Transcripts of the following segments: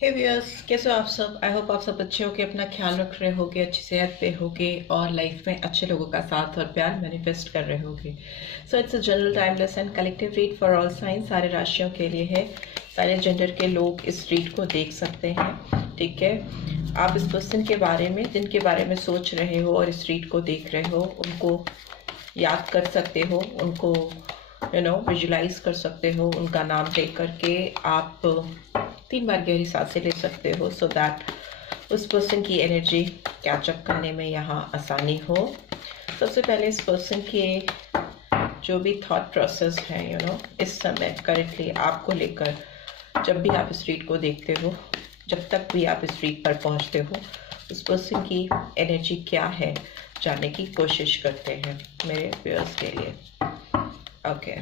हे viewers, कैसे हो आप सब। आई होप आप सब अच्छे होके अपना ख्याल रख रहे होगे, अच्छी सेहत पे होगे और लाइफ में अच्छे लोगों का साथ और प्यार मैनिफेस्ट कर रहे होगे। So it's a general timeless and collective read for all science. सारे राशियों के लिए है। सारे जेंडर के लोग इस रीड को देख सकते हैं। ठीक है, आप इस पर्सन के बारे में, जिनके बारे में सोच रहे हो और इस रीड को देख रहे हो, उनको याद कर सकते हो, उनको विजुलाइज कर सकते हो। उनका नाम देख करके आप 3 बार गहरी सांसें ले सकते हो, सो दैट उस पर्सन की एनर्जी कैचअप करने में यहाँ आसानी हो। सबसे पहले इस पर्सन के जो भी थॉट प्रोसेस है इस समय करेंटली आपको लेकर, जब भी आप इस रीड को देखते हो, जब तक भी आप इस रीड पर पहुँचते हो, उस पर्सन की एनर्जी क्या है जानने की कोशिश करते हैं मेरे व्यूअर्स के लिए। Okay,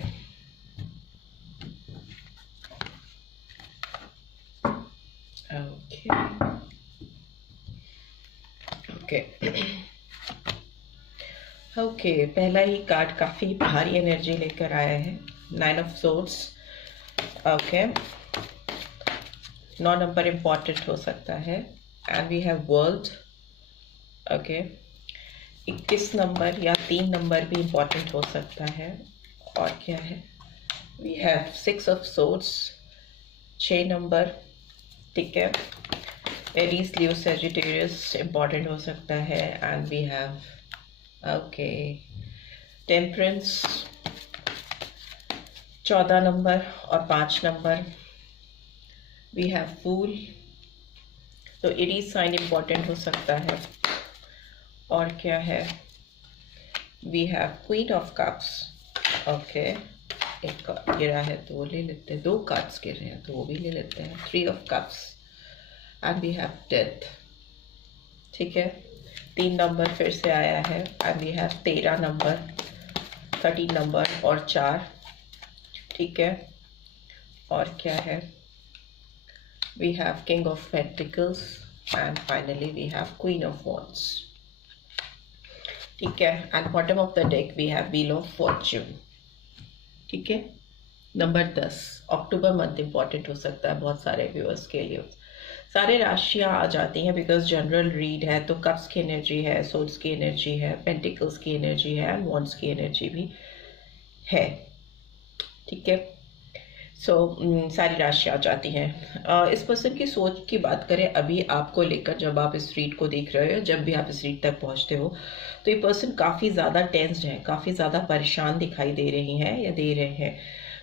okay, okay. पहला ही कार्ड काफी भारी एनर्जी लेकर आया है, 9 of swords. Okay, 9 number important हो सकता है and we have world. Okay, 21 number या 3 नंबर भी इम्पॉर्टेंट हो सकता है। और क्या है, we have 6 of swords, 6 number. ठीक है, एरीज, लियो, सैजिटेरियस इम्पॉर्टेंट हो सकता है and we have okay temperance, 14 number और 5 नंबर। वी हैव फूल, तो एरीज साइन इम्पॉर्टेंट हो सकता है। और क्या है, we have queen of cups. Okay, एक गिरा है तो वो ले लेते हैं, 2 कार्ड्स गिर रहे हैं तो वो भी ले लेते हैं। 3 of cups and we have death. ठीक है, 3 नंबर फिर से आया है and we have 13 number, 13 number और 4। ठीक है, और क्या है, we have king of pentacles and finally we have queen of wands. ठीक है, and bottom of the deck we have wheel of fortune. ठीक है, नंबर 10 अक्टूबर मंथ इंपॉर्टेंट हो सकता है बहुत सारे व्यूअर्स के लिए। सारे राशियां आ जाती हैं बिकॉज जनरल रीड है, तो कप्स की एनर्जी है, सोल्स की एनर्जी है, पेंटिकल्स की एनर्जी है एंड वॉन्ड्स की एनर्जी भी है। ठीक है, सो सारी राशियां आ जाती हैं। इस पर्सन की सोच की बात करें अभी आपको लेकर, जब आप इस रीड को देख रहे हो, जब भी आप इस रीड तक पहुंचते हो, तो ये पर्सन काफ़ी ज़्यादा टेंस्ड है, काफ़ी ज़्यादा परेशान दिखाई दे रही हैं या दे रहे हैं।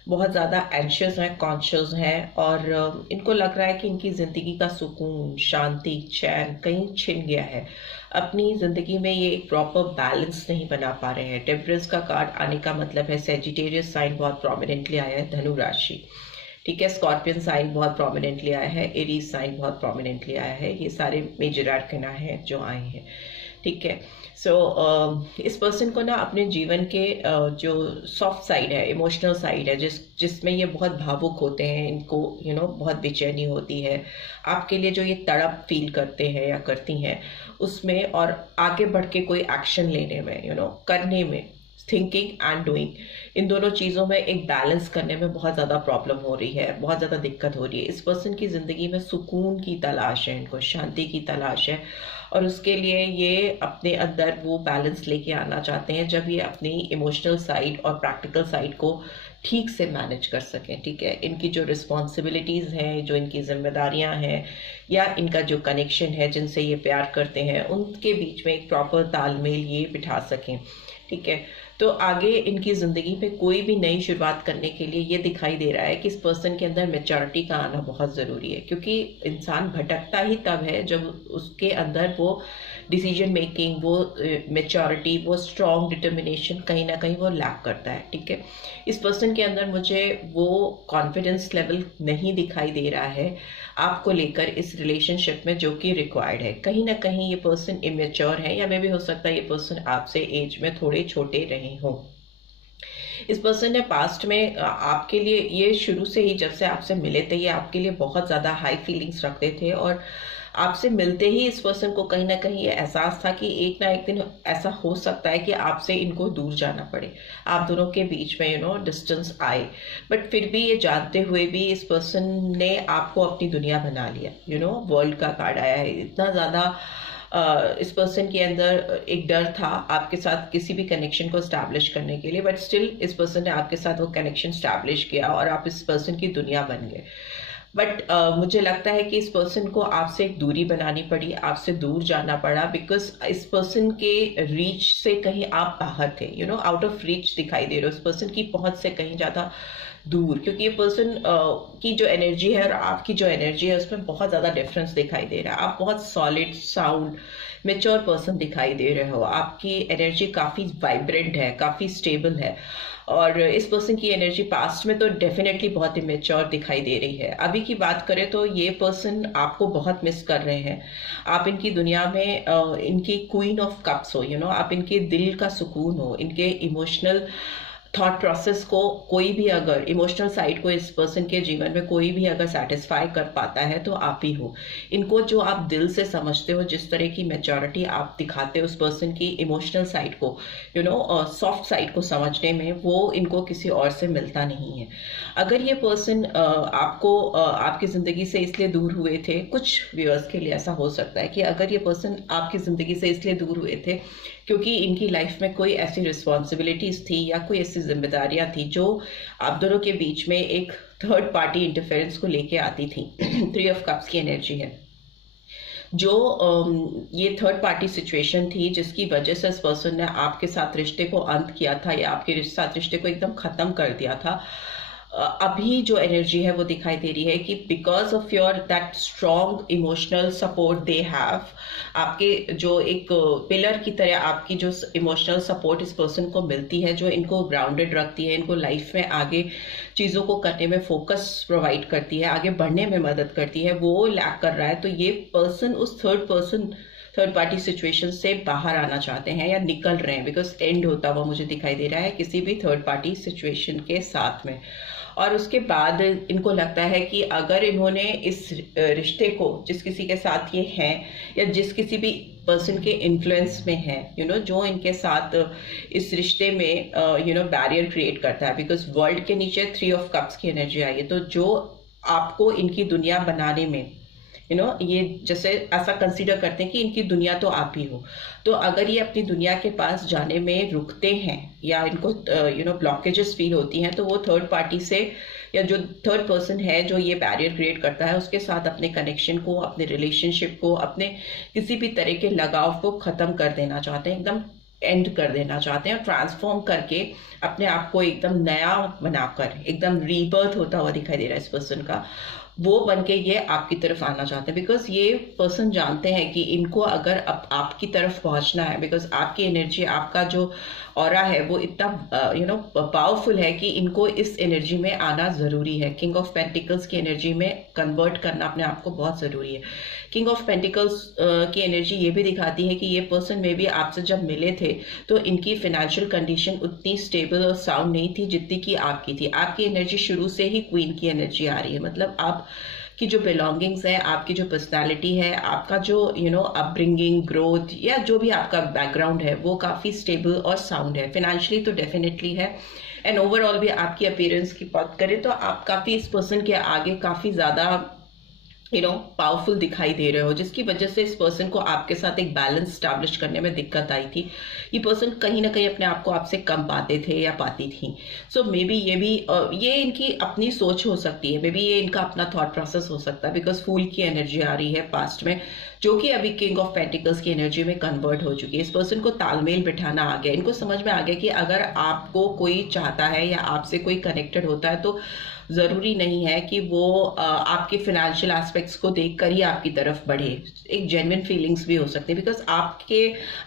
बहुत ज़्यादा एंशियस हैं, कॉन्शियस हैं और इनको लग रहा है कि इनकी ज़िंदगी का सुकून, शांति, चैन कहीं छिन गया है। अपनी ज़िंदगी में ये एक प्रॉपर बैलेंस नहीं बना पा रहे हैं। टेम्परेंस का कार्ड आने का मतलब है सेजिटेरियस साइन बहुत प्रोमिनेंटली आया है, धनु राशि। ठीक है, स्कॉर्पियन साइन बहुत प्रोमिनेंटली आया है, एरीज साइन बहुत प्रोमिनेंटली आया है। ये सारे मेजर आर्कना हैं जो आए हैं। ठीक है, सो इस पर्सन को ना अपने जीवन के जो सॉफ्ट साइड है, इमोशनल साइड है, जिसमें ये बहुत भावुक होते हैं, इनको बहुत बेचैनी होती है आपके लिए, जो ये तड़प फील करते हैं या करती हैं उसमें, और आगे बढ़ के कोई एक्शन लेने में, करने में, थिंकिंग एंड डूइंग, इन दोनों चीज़ों में एक बैलेंस करने में बहुत ज़्यादा प्रॉब्लम हो रही है, बहुत ज़्यादा दिक्कत हो रही है। इस पर्सन की ज़िंदगी में सुकून की तलाश है, इनको शांति की तलाश है और उसके लिए ये अपने अंदर वो बैलेंस लेके आना चाहते हैं, जब ये अपनी इमोशनल साइड और प्रैक्टिकल साइड को ठीक से मैनेज कर सकें। ठीक है, इनकी जो रिस्पॉन्सिबिलिटीज़ हैं, जो इनकी जिम्मेदारियां हैं या इनका जो कनेक्शन है, जिनसे ये प्यार करते हैं, उनके बीच में एक प्रॉपर तालमेल ये बिठा सकें। ठीक है, तो आगे इनकी ज़िंदगी में कोई भी नई शुरुआत करने के लिए ये दिखाई दे रहा है कि इस पर्सन के अंदर मैच्योरिटी का आना बहुत ज़रूरी है, क्योंकि इंसान भटकता ही तब है जब उसके अंदर वो डिसीजन मेकिंग, वो मैच्योरिटी, वो स्ट्रॉन्ग डिटर्मिनेशन कहीं ना कहीं वो लैक करता है। ठीक है, इस पर्सन के अंदर मुझे वो कॉन्फिडेंस लेवल नहीं दिखाई दे रहा है आपको लेकर इस रिलेशनशिप में, जो कि रिक्वायर्ड है। कहीं ना कहीं ये पर्सन इमेच्योर है या मे भी हो सकता है ये पर्सन आपसे एज में थोड़े छोटे रहे हों। इस पर्सन ने पास्ट में आपके लिए, ये शुरू से ही जब से आपसे मिले थे, ये आपके लिए बहुत ज़्यादा हाई फीलिंग्स रखते थे, और आपसे मिलते ही इस पर्सन को कहीं ना कहीं ये एहसास था कि एक ना एक दिन ऐसा हो सकता है कि आपसे इनको दूर जाना पड़े, आप दोनों के बीच में डिस्टेंस आए। बट फिर भी ये जानते हुए भी इस पर्सन ने आपको अपनी दुनिया बना लिया। वर्ल्ड का कार्ड आया है। इतना ज़्यादा इस पर्सन के अंदर एक डर था आपके साथ किसी भी कनेक्शन को स्टैब्लिश करने के लिए, बट स्टिल इस पर्सन ने आपके साथ वो कनेक्शन स्टैब्लिश किया और आप इस पर्सन की दुनिया बन गए। बट मुझे लगता है कि इस पर्सन को आपसे एक दूरी बनानी पड़ी, आपसे दूर जाना पड़ा, बिकॉज इस पर्सन के रीच से कहीं आप बाहर थे, आउट ऑफ रीच दिखाई दे रहे हो, इस पर्सन की पहुंच से कहीं ज़्यादा दूर, क्योंकि ये पर्सन की जो एनर्जी है और आपकी जो एनर्जी है उसमें बहुत ज़्यादा डिफरेंस दिखाई दे रहा है। आप बहुत सॉलिड, साउंड, मेच्योर पर्सन दिखाई दे रहे हो, आपकी एनर्जी काफ़ी वाइब्रेंट है, काफ़ी स्टेबल है। और इस पर्सन की एनर्जी पास्ट में तो डेफिनेटली बहुत इमेच्योर दिखाई दे रही है। अभी की बात करें तो ये पर्सन आपको बहुत मिस कर रहे हैं। आप इनकी दुनिया में इनकी क्वीन ऑफ कप्स हो, आप इनके दिल का सुकून हो, इनके इमोशनल थॉट प्रोसेस को कोई भी अगर इमोशनल साइड को इस पर्सन के जीवन में कोई भी अगर सेटिस्फाई कर पाता है तो आप ही हो। इनको जो आप दिल से समझते हो, जिस तरह की मैच्योरिटी आप दिखाते हो उस पर्सन की इमोशनल साइड को, सॉफ्ट साइड को समझने में, वो इनको किसी और से मिलता नहीं है। अगर ये पर्सन आपकी ज़िंदगी से इसलिए दूर हुए थे, कुछ व्यूअर्स के लिए ऐसा हो सकता है कि अगर ये पर्सन आपकी ज़िंदगी से इसलिए दूर हुए थे क्योंकि इनकी लाइफ में कोई ऐसी रिस्पॉन्सिबिलिटीज थी या कोई ऐसी जिम्मेदारियां थी जो आप दोनों के बीच में एक थर्ड पार्टी इंटरफेरेंस को लेके आती थी। 3 ऑफ कप्स की एनर्जी है, जो ये थर्ड पार्टी सिचुएशन थी जिसकी वजह से इस पर्सन ने आपके साथ रिश्ते को अंत किया था या आपके साथ रिश्ते को एकदम खत्म कर दिया था। अभी जो एनर्जी है वो दिखाई दे रही है कि because of your that strong emotional support they have, आपके जो एक पिलर की तरह आपकी जो इमोशनल सपोर्ट इस पर्सन को मिलती है, जो इनको ग्राउंडेड रखती है, इनको लाइफ में आगे चीज़ों को करने में फोकस प्रोवाइड करती है, आगे बढ़ने में मदद करती है, वो लैक कर रहा है। तो ये पर्सन उस थर्ड पार्टी सिचुएशन से बाहर आना चाहते हैं या निकल रहे हैं, बिकॉज एंड होता हुआ मुझे दिखाई दे रहा है किसी भी थर्ड पार्टी सिचुएशन के साथ में। और उसके बाद इनको लगता है कि अगर इन्होंने इस रिश्ते को, जिस किसी के साथ ये हैं या जिस किसी भी पर्सन के इन्फ्लुएंस में है, जो इनके साथ इस रिश्ते में बैरियर क्रिएट करता है, बिकॉज वर्ल्ड के नीचे 3 ऑफ कप्स की एनर्जी आई है। तो जो आपको इनकी दुनिया बनाने में ये जैसे ऐसा कंसीडर करते हैं कि इनकी दुनिया तो आप ही हो। तो अगर ये अपनी दुनिया के पास जाने में रुकते हैं या इनको ब्लॉकेजेस फील होती हैं, तो वो थर्ड पार्टी से या जो थर्ड पर्सन है जो ये बैरियर क्रिएट करता है उसके साथ अपने कनेक्शन को, अपने रिलेशनशिप को, अपने किसी भी तरह के लगाव को ख़त्म कर देना चाहते हैं, एकदम एंड कर देना चाहते हैं, और ट्रांसफॉर्म करके अपने आप को एकदम नया बनाकर एकदम रीबर्थ होता हुआ दिखाई दे रहा है इस पर्सन का, वो बन के ये आपकी तरफ आना चाहते हैं। बिकॉज ये पर्सन जानते हैं कि इनको अगर आपकी तरफ पहुंचना है, बिकॉज आपकी एनर्जी, आपका जो ऑरा है वो इतना पावरफुल है कि इनको इस एनर्जी में आना ज़रूरी है। किंग ऑफ पेंटिकल्स की एनर्जी में कन्वर्ट करना अपने आप को बहुत ज़रूरी है। किंग ऑफ पेंटिकल्स की एनर्जी ये भी दिखाती है कि ये पर्सन में भी आपसे जब मिले थे तो इनकी फाइनेंशियल कंडीशन उतनी स्टेबल और साउंड नहीं थी जितनी कि आपकी थी। आपकी एनर्जी शुरू से ही क्वीन की एनर्जी आ रही है, मतलब आप की जो बिलोंगिंग्स है, आपकी जो पर्सनालिटी है, आपका जो अपब्रिंगिंग, ग्रोथ या जो भी आपका बैकग्राउंड है वो काफ़ी स्टेबल और साउंड है। फाइनेंशियली तो डेफिनेटली है, एंड ओवरऑल भी आपकी अपीयरेंस की बात करें तो आप काफ़ी इस पर्सन के आगे काफ़ी ज़्यादा पावरफुल दिखाई दे रहे हो, जिसकी वजह से इस पर्सन को आपके साथ एक बैलेंस स्टैब्लिश करने में दिक्कत आई थी। ये पर्सन कहीं ना कहीं अपने आप को आपसे कम पाते थे या पाती थी। सो मे बी ये इनकी अपनी सोच हो सकती है, मे बी ये इनका अपना थॉट प्रोसेस हो सकता है, बिकॉज फूल की एनर्जी आ रही है पास्ट में, जो कि अभी किंग ऑफ पेंटिकल्स की एनर्जी में कन्वर्ट हो चुकी है। इस पर्सन को तालमेल बिठाना आ गया, इनको समझ में आ गया कि अगर आपको कोई चाहता है या आपसे कोई कनेक्टेड होता है तो ज़रूरी नहीं है कि वो आपके फाइनेंशियल एस्पेक्ट्स को देखकर ही आपकी तरफ बढ़े। एक जेन्युइन फीलिंग्स भी हो सकती है, बिकॉज आपके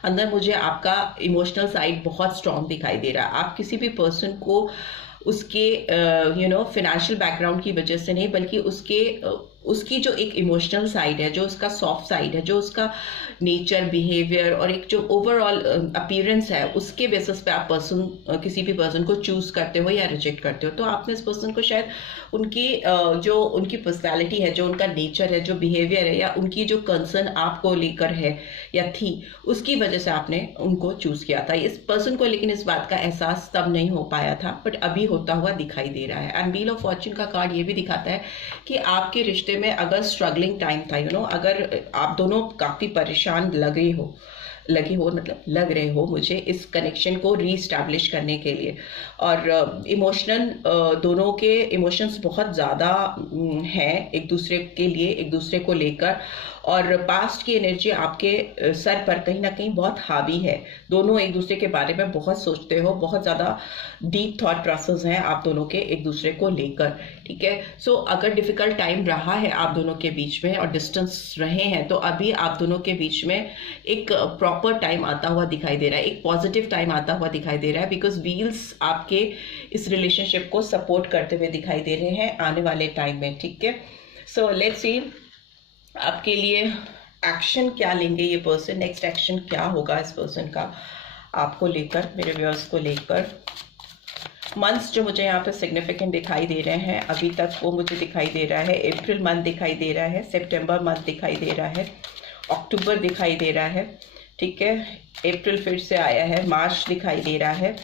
अंदर मुझे आपका इमोशनल साइड बहुत स्ट्रांग दिखाई दे रहा है। आप किसी भी पर्सन को उसके फाइनेंशियल बैकग्राउंड की वजह से नहीं, बल्कि उसकी जो एक इमोशनल साइड है, जो उसका सॉफ्ट साइड है, जो उसका नेचर, बिहेवियर और एक जो ओवरऑल अपीयरेंस है, उसके बेसिस पे आप किसी भी पर्सन को चूज करते हो या रिजेक्ट करते हो। तो आपने इस पर्सन को शायद उनकी जो उनकी पर्सनैलिटी है, जो उनका नेचर है, जो बिहेवियर है, या उनकी जो कंसर्न आपको लेकर है या थी, उसकी वजह से आपने उनको चूज किया था। इस पर्सन को लेकिन इस बात का एहसास तब नहीं हो पाया था, बट अभी होता हुआ दिखाई दे रहा है। एंड व्हील ऑफ फॉर्च्यून का कार्ड ये भी दिखाता है कि आपके रिश्ते में अगर स्ट्रगलिंग टाइम था, अगर आप दोनों काफी परेशान लग रहे हो मुझे इस कनेक्शन को रीस्टैब्लिश करने के लिए, और इमोशनल दोनों के इमोशंस बहुत ज़्यादा हैं एक दूसरे के लिए, एक दूसरे को लेकर, और पास्ट की एनर्जी आपके सर पर कहीं ना कहीं बहुत हावी है। दोनों एक दूसरे के बारे में बहुत सोचते हो, बहुत ज़्यादा डीप थॉट प्रोसेस हैं आप दोनों के एक दूसरे को लेकर, ठीक है। सो अगर डिफिकल्ट टाइम रहा है आप दोनों के बीच में और डिस्टेंस रहे हैं, तो अभी आप दोनों के बीच में एक प्रॉपर टाइम आता हुआ दिखाई दे रहा है, एक पॉजिटिव टाइम आता हुआ दिखाई दे रहा है, बिकॉज व्हील्स आपके इस रिलेशनशिप को सपोर्ट करते हुए दिखाई दे रहे हैं आने वाले टाइम में, ठीक है। सो लेट्स सी आपके लिए एक्शन क्या लेंगे ये पर्सन, नेक्स्ट एक्शन क्या होगा इस पर्सन का आपको लेकर, मेरे व्यूअर्स को लेकर। मंथ्स जो मुझे यहाँ पे सिग्निफिकेंट दिखाई दे रहे हैं अभी तक, वो मुझे दिखाई दे रहा है अप्रैल मंथ दिखाई दे रहा है, सितंबर मंथ दिखाई दे रहा है, अक्टूबर दिखाई दे रहा है, ठीक है, अप्रैल फिर से आया है, मार्च दिखाई दे रहा है,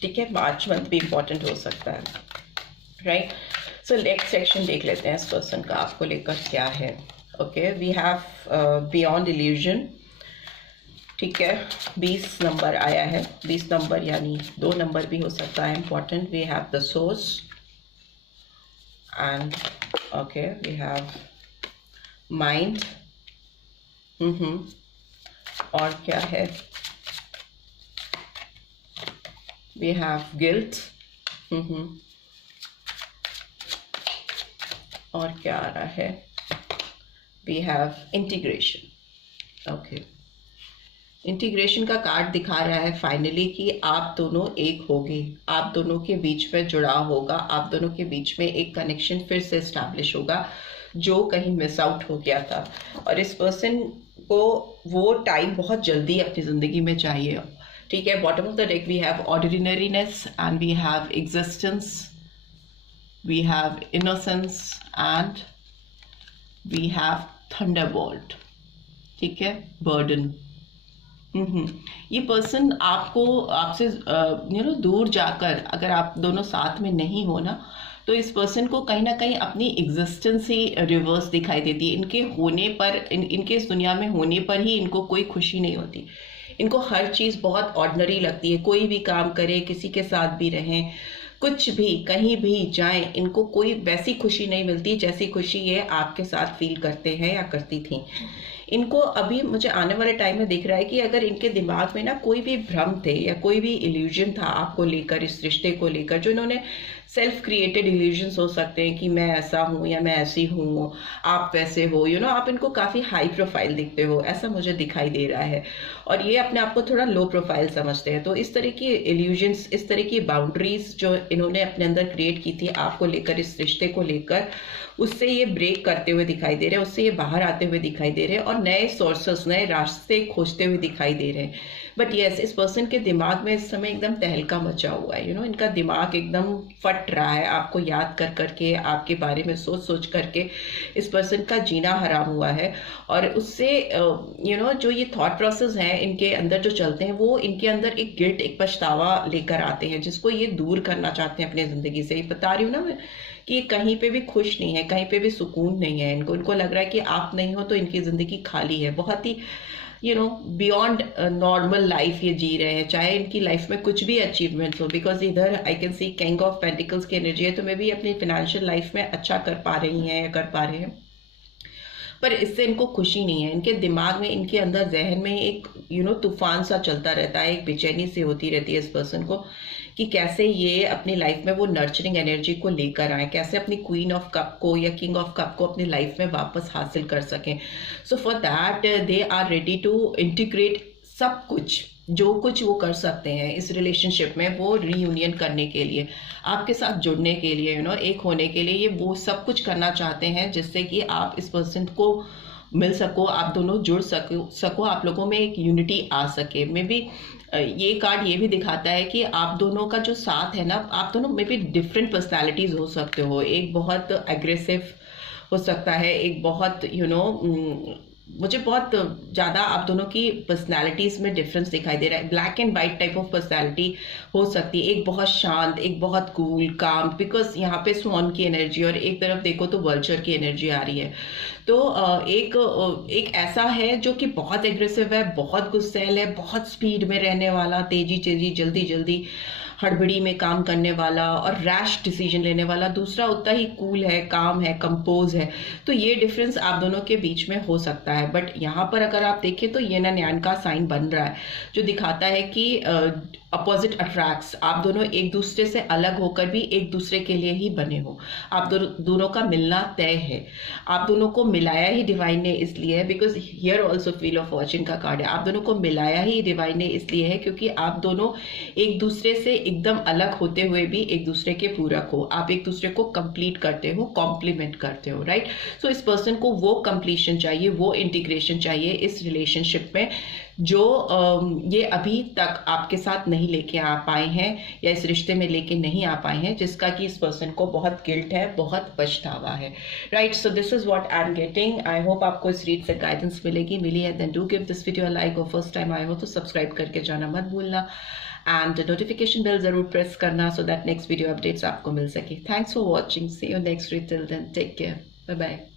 ठीक है, मार्च मंथ भी इम्पोर्टेंट हो सकता है, राइट। सो नेक्स्ट सेक्शन देख लेते हैं इस पर्सन का आपको लेकर क्या है। Okay, we have beyond illusion, ठीक है, 20 नंबर आया है, 20 नंबर यानी 2 नंबर भी हो सकता है important. We have the source and okay we have mind, और क्या है, वी हैव गिल्ट, और क्या आ रहा है, we have integration. Okay, integration का कार्ड दिखा रहा है फाइनली कि आप दोनों एक होगे, आप दोनों के बीच में जुड़ाव होगा, आप दोनों के बीच में एक कनेक्शन फिर से एस्टैब्लिश होगा जो कहीं मिस आउट हो गया था। और इस पर्सन को वो टाइम बहुत जल्दी अपनी ज़िंदगी में चाहिए, ठीक है। Bottom of the deck we have ordinariness and we have existence, we have innocence and we have thunderbolt, ठीक है, बर्डन। ये पर्सन आपसे दूर जाकर, अगर आप दोनों साथ में नहीं हो ना, तो इस पर्सन को कहीं ना कहीं अपनी एग्जिस्टेंस ही रिवर्स दिखाई देती है। इनके होने पर, इनके इस दुनिया में होने पर ही इनको कोई खुशी नहीं होती। इनको हर चीज़ बहुत ऑर्डिनरी लगती है, कोई भी काम करे, किसी के साथ भी रहें, कुछ भी कहीं भी जाएं, इनको कोई वैसी खुशी नहीं मिलती जैसी खुशी ये आपके साथ फील करते हैं या करती थी। इनको अभी मुझे आने वाले टाइम में दिख रहा है कि अगर इनके दिमाग में ना कोई भी भ्रम थे या कोई भी इल्यूजन था आपको लेकर, इस रिश्ते को लेकर, जो इन्होंने सेल्फ क्रिएटेड इल्यूजन्स हो सकते हैं कि मैं ऐसा हूँ या मैं ऐसी हूँ, आप वैसे हो, आप इनको काफ़ी हाई प्रोफाइल दिखते हो, ऐसा मुझे दिखाई दे रहा है, और ये अपने आप को थोड़ा लो प्रोफाइल समझते हैं। तो इस तरह की इल्यूजन्स, इस तरह की बाउंड्रीज जो इन्होंने अपने अंदर क्रिएट की थी आपको लेकर, इस रिश्ते को लेकर, उससे ये ब्रेक करते हुए दिखाई दे रहे हैं, उससे ये बाहर आते हुए दिखाई दे रहे हैं और नए सोर्सेस, नए रास्ते खोजते हुए दिखाई दे रहे हैं। बट यस, इस पर्सन के दिमाग में इस समय एकदम तहलका मचा हुआ है, इनका दिमाग एकदम फट रहा है, आपको याद कर करके, आपके बारे में सोच सोच करके इस पर्सन का जीना हराम हुआ है। और उससे जो ये थॉट प्रोसेस हैं इनके अंदर जो चलते हैं, वो इनके अंदर एक गिल्ट, एक पछतावा लेकर आते हैं, जिसको ये दूर करना चाहते हैं अपनी ज़िंदगी से। ये बता रही हूँ ना मैं कि कहीं पे भी खुश नहीं है, कहीं पे भी सुकून नहीं है। इनको लग रहा है कि आप नहीं हो तो इनकी ज़िंदगी खाली है, बहुत ही बियॉन्ड नॉर्मल लाइफ ये जी रहे हैं, चाहे इनकी लाइफ में कुछ भी अचीवमेंट्स हो। बिकॉज इधर I can see king of pentacles की एनर्जी है, तो मैं भी अपनी फिनेंशियल लाइफ में अच्छा कर पा रही हैं या कर पा रहे हैं, पर इससे इनको खुशी नहीं है। इनके दिमाग में, इनके अंदर जहन में एक तूफान सा चलता रहता है, एक बेचैनी सी होती रहती है इस पर्सन को कि कैसे ये अपनी लाइफ में वो नर्चरिंग एनर्जी को लेकर आए, कैसे अपनी क्वीन ऑफ कप को या किंग ऑफ कप को अपनी लाइफ में वापस हासिल कर सकें। So for that they are ready to integrate सब कुछ, जो कुछ वो कर सकते हैं इस रिलेशनशिप में, वो रीयूनियन करने के लिए, आपके साथ जुड़ने के लिए, एक होने के लिए, ये वो सब कुछ करना चाहते हैं जिससे कि आप इस पर्सन को मिल सको, आप दोनों जुड़ सको, आप लोगों में एक यूनिटी आ सके। मे बी ये कार्ड ये भी दिखाता है कि आप दोनों का जो साथ है ना, आप दोनों में भी डिफरेंट पर्सनालिटीज हो सकते हो। एक बहुत एग्रेसिव हो सकता है, एक बहुत मुझे बहुत ज़्यादा आप दोनों की पर्सनालिटीज़ में डिफरेंस दिखाई दे रहा है। Black and white type of personality हो सकती है, एक बहुत शांत, एक बहुत कूल काम, बिकॉज यहाँ पे स्वॉन की एनर्जी और एक तरफ देखो तो वल्चर की एनर्जी आ रही है। तो एक ऐसा है जो कि बहुत एग्रेसिव है, बहुत गुस्सैल है, बहुत स्पीड में रहने वाला, तेजी तेजी जल्दी जल्दी हड़बड़ी में काम करने वाला और रैश डिसीजन लेने वाला। दूसरा उतना ही कूल है, काम है, कंपोज है। तो ये डिफरेंस आप दोनों के बीच में हो सकता है। बट यहाँ पर अगर आप देखें तो ये न्यान का साइन बन रहा है, जो दिखाता है कि अपोजिट अट्रैक्ट्स। आप दोनों एक दूसरे से अलग होकर भी एक दूसरे के लिए ही बने हो। आप दोनों का मिलना तय है। आप दोनों को मिलाया ही डिवाइन ने इसलिए है, because here also wheel of Fortune का कार्ड है। आप दोनों को मिलाया ही डिवाइन ने इसलिए है क्योंकि आप दोनों एक दूसरे से एकदम अलग होते हुए भी एक दूसरे के पूरक हो। आप एक दूसरे को कंप्लीट करते हो, कॉम्प्लीमेंट करते हो, राइट। सो इस पर्सन को वो कंप्लीशन चाहिए, वो इंटीग्रेशन चाहिए इस रिलेशनशिप में, जो ये अभी तक आपके साथ नहीं लेके आ पाए हैं या इस रिश्ते में लेके नहीं आ पाए हैं, जिसका कि इस पर्सन को बहुत गिल्ट है, बहुत पछतावा है, right. So this is what I am getting. I hope आपको इस रीड से गाइडेंस मिलेगी। मिली है then do give this video a like, और फर्स्ट टाइम आए हो तो सब्सक्राइब करके जाना मत भूलना, एंड नोटिफिकेशन बेल जरूर प्रेस करना so that next video updates आपको मिल सके। Thanks for watching, see you next read, till then take care, bye bye.